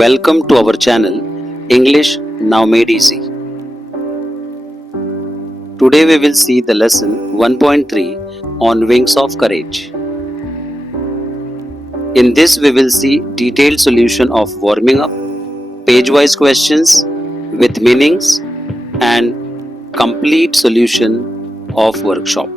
Welcome to our channel English Now Made Easy. Today we will see the lesson 1.3 on Wings of Courage. In this we will see detailed solution of warming up, page-wise questions with meanings and complete solution of workshop.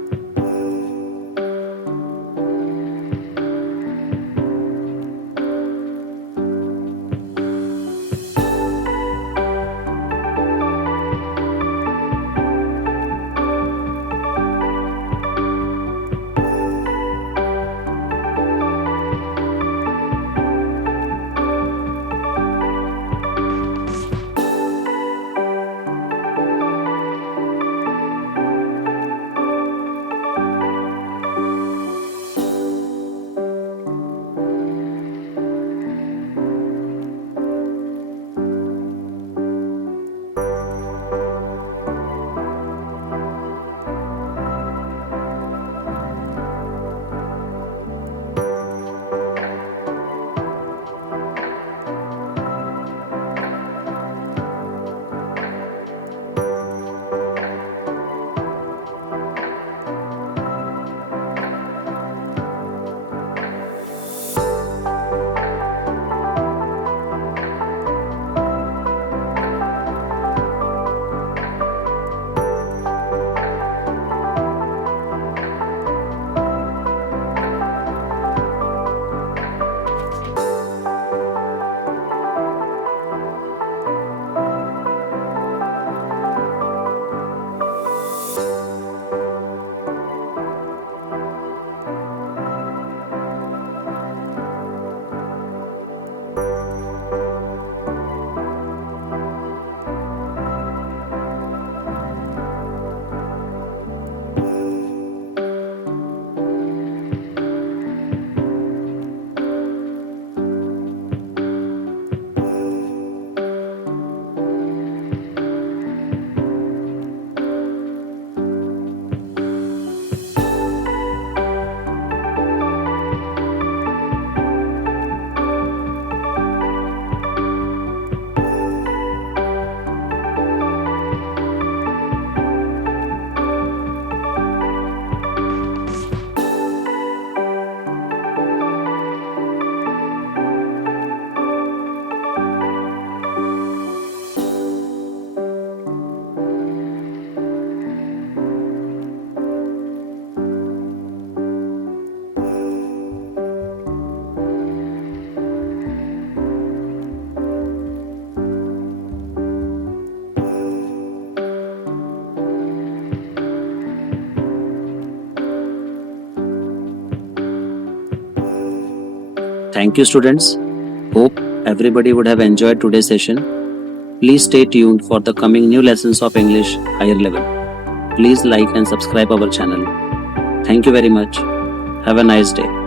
Thank you, students. Hope everybody would have enjoyed today's session. Please stay tuned for the coming new lessons of English higher level. Please like and subscribe our channel. Thank you very much. Have a nice day.